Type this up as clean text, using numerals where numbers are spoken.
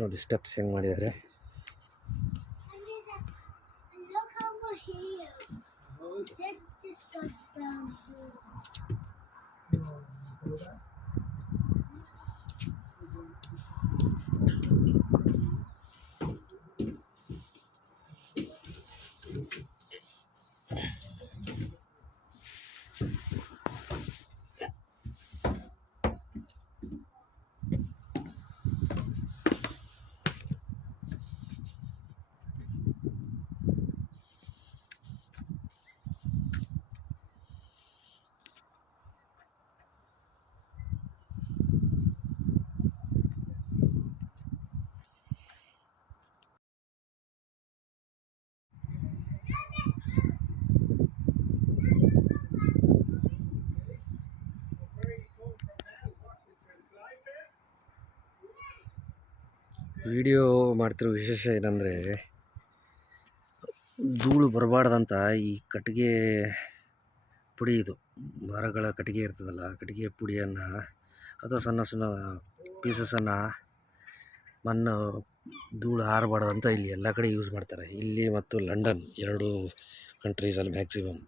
ನೋಡಿ ಸ್ಟೆಪ್ಸ್ ಹೆಂಗೆ ಮಾಡಿದ್ದಾರೆ. ವಿಡಿಯೋ ಮಾಡ್ತಿರೋ ವಿಶೇಷ ಏನಂದರೆ, ಧೂಳು ಬರಬಾರ್ದಂತ ಈ ಕಟ್ಟಿಗೆ ಪುಡಿ, ಇದು ಮರಗಳ ಕಟ್ಟಿಗೆ ಇರ್ತದಲ್ಲ, ಕಟ್ಟಿಗೆ ಪುಡಿಯನ್ನು ಅಥವಾ ಸಣ್ಣ ಸಣ್ಣ ಪೀಸಸನ್ನು ಮಣ್ಣು ಧೂಳು ಹಾರಬಾರ್ದಂತ ಇಲ್ಲಿ ಎಲ್ಲ ಕಡೆ ಯೂಸ್ ಮಾಡ್ತಾರೆ. ಇಲ್ಲಿ ಮತ್ತು ಲಂಡನ್ 2 ಕಂಟ್ರೀಸಲ್ಲಿ ಮ್ಯಾಕ್ಸಿಮಮ್.